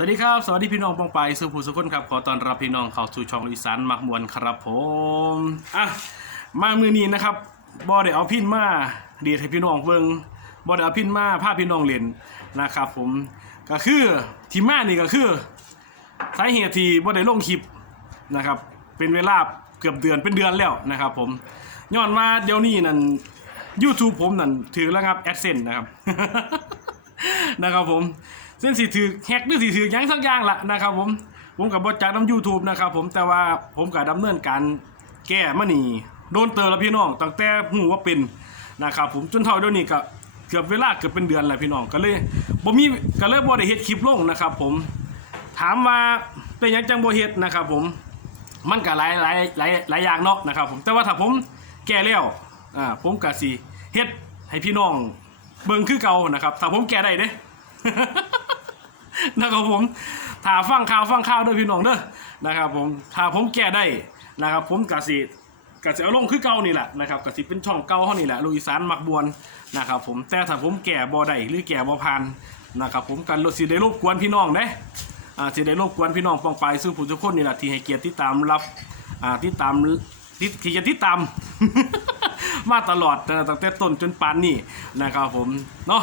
สวัสดีครับ สวัสดีพี่น้องปองไปสุภูสุขคนครับ ขอต้อนรับพี่น้องเข้าสู่ช่องอีสานมักมวนครับผมอะมามือนี้นะครับบอได้เอาพินมาดีให้พี่น้องเบิ่งบอได้เอาพินมาพาพพี่น้องเล่นนะครับ ผมก็คือที่มานี่ก็คือสาเหตุที่บอได้ลงคลิปนะครับ เป็นเวลาเกือบเดือนเป็นเดือนแล้วนะครับ ผมย้อนมาเดี๋ยวนี้นั่น YouTube ผมนั่นถือแล้วครับแอดเซนนะครับนะครับผม เส้นสีถือแฮกหรือสีถือยังสักอย่างละนะครับผมผมกับบอจากน้ำยูทูบนะครับผมแต่ว่าผมกับดำเนินการแก้มานี่โดนเตอแล้วพี่น้องตั้งแต่หูว่าเป็นนะครับผมจนเท่าเดี๋ยวนี้ก็เกือบเวลาเกือบเป็นเดือนแล้วพี่น้องก็เลยบ่มีก็เลยบ่ได้เฮ็ดคลิปลงนะครับ ผมถามว่าเป็นยังจังบ่เฮ็ดนะครับ ผมมันก็หลายหลายหลายหลายอย่างเนาะนะครับ ผมแต่ว่าถ้าผมแก้แล้วอ่าผมก็สิเฮ็ดให้พี่น้องเบิ่งคือเก่านะครับถ้าผมแก้ได้เด้ นะครับผมถ้าฟังข่าวฟังข่าวด้อพี่น้องเด้อนะครับผมถ้าผมแก้ได้นะครับ ผมกสิกสิเอาลงคือเก่านี่แหละนะครับกสิเป็นช่องเก่าเฮานี่แหละลูกอีสานมักบวนนะครับผมแต่ถ้าผมแก่บ่ได้หรือแก่บ่ผ่านนะครับผมกันสิได้รบกวนพี่น้องเด้อ่าสิได้รบกวนพี่น้องปองไปซึ่งผู้ทุกคนนี่แหละที่ให้เกียรติติดตามรับอ่าติดตามติดที่จะติดตามมาตลอดตั้งแต่ต้นจนปานนี้นะครับผมเนาะ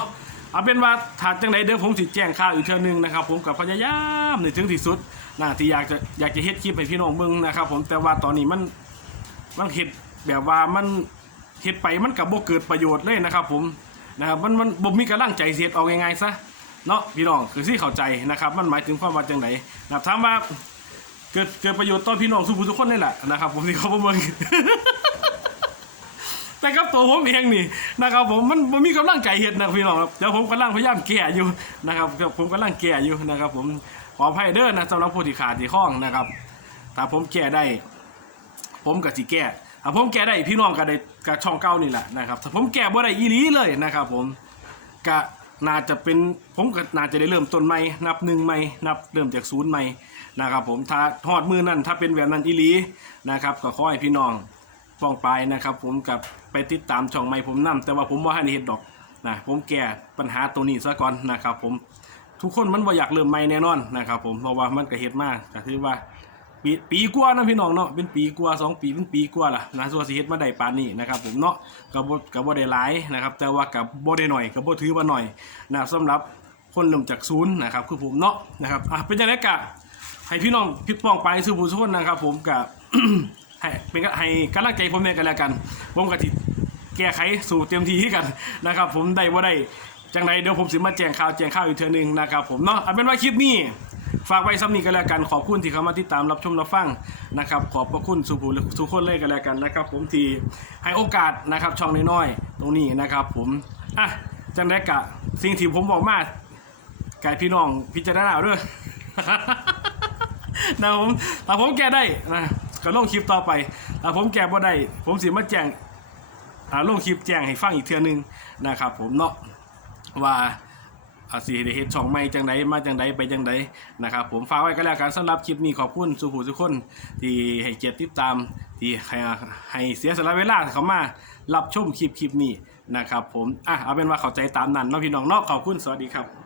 เอาเป็นว่าถ้าจังไดเดี๋ยวผมสิแจ้งข่าวอีกเทื่อนึงนะครับ ผมกับพยายามในถึงที่สุดนะที่อยากจะอยากจะเฮ็ดคลิปให้พี่น้องเบิ่งนะครับ ผมแต่ว่าตอนนี้มันมันเฮ็ดแบบว่ามันเฮ็ดไปมันกับบ่เกิดประโยชน์เลยนะครับ ผมนะครับมันมันบ่มีกำลังใจเสียดเอาง่ายๆซะเนาะพี่น้องคือสิเข้าใจนะครับ มันหมายถึงความว่าจังไดนะครับถามว่าเกิดเกิดประโยชน์ต่อพี่น้องทุกผู้ทุกคนนี่แหละนะครับ ผมที่เขาบ่เบิ่ง แต่กับตัวผมเองนี่นะครับผมมันมันมีกำลังใจเห็ดนะพี่น้องครับเดี๋ยวผมกำลังพยายามแก้อยู่นะครับผมกำลังแก้อยู่นะครับ ผมขออภัยเด้อนะสำหรับผู้ที่ขาดที่ข้องนะครับ ถ้าผมแก้ได้ ผมกับสิแก้ถ้าผมแก้ได้พี่น้องก็ได้กับช่องเก้านี่แหละนะครับถ้าผมแก้บ่ได้อีหลีเลยนะครับ ผมก็น่าจะเป็นผมก็น่าจะได้เริ่มต้นใหม่นับหนึ่งใหม่นับเริ่มจากศูนย์ใหม่นะครับ ผมถ้าทอดมือนั่นถ้าเป็นแบบนั้นอีหลีนะครับ ก็ขอให้พี่น้อง ป้องไปนะครับ ผมกับไปติดตามช่องใหม่ผมนํแต่ว่าผมว่าให้เฮ็ดดอกนะผมแก้ปัญหาตัวนี้ซะก่อนนะครับ ผมทุกคนมันบ่อยากเริ่มใหม่แน่นอนนะครับ ผมเพราะว่ามันก็เฮ็ดมาก็คือว่าปีปีกว่านะพี่น้องเนาะเป็นปีกว่าสองปีเป็นปีกว่าล่ะนะส่วนสิเฮ็ดมาได้ปานนี้นะครับผมเนาะก็บ่ก็บ่ได้หลายนะครับ แต่ว่าก็บ่ได้หน่อยก็บ่ถือว่าหน่อยนะครับสำหรับคนเริ่มจากศูนย์นะครับคือผมเนาะนะครับอะเป็นจังได๋กะให้พี่น้องพี่ป้องไปสู่ผู้ชนนะครับ ผมกับ ให้เป็นก็ให้กำลังใจผมเนี่ยกันแล้วกัน ผมกับที่แก้ไขสู่เตรียมทีให้กันนะครับ ผมได้ว่าได้จังไรเดี๋ยวผมสิมาแจงข่าวแจงข่าวอีกเทื่อนึงนะครับผมเนาะเอาเป็นว่าคลิปนี้ฝากไว้ซ้ำนี้กันแล้วกันขอบคุณที่เข้ามาติดตามรับชมรับฟังนะครับ ขอบพระคุณสุภูสุคนเลยกันแล้วกันนะครับ ผมที่ให้โอกาสนะครับ ช่องน้อยๆตรงนี้นะครับ ผมอะจังได้กะสิ่งที่ผมบอกมาไก่พี่น้องพิจารณาเอาด้วยนะผมถ้าผมแก้ได้นะ ก็ลงคลิปต่อไปถ้าผมแก้บ่ได้ ผมสิมาแจ้งอ่าลงคลิปแจ้งให้ฟังอีกเทื่อนึงนะครับ ผมเนาะว่าอาสิได้เฮ็ดช่องใหม่จังไดมาจังไดไปจังไดนะครับผมฝากไว้ก็แล้วกันสำหรับคลิปนี้ขอบคุณสุภูทุกคน ที่ให้เกียรติติดตาม ที่ให้ให้เสียสละเวลาเข้ามารับชมคลิปคลิปนี้นะครับผมอะเอาเป็นว่าเข้าใจตามนั้นเนาะพี่น้องเนาะขอบคุณสวัสดีครับ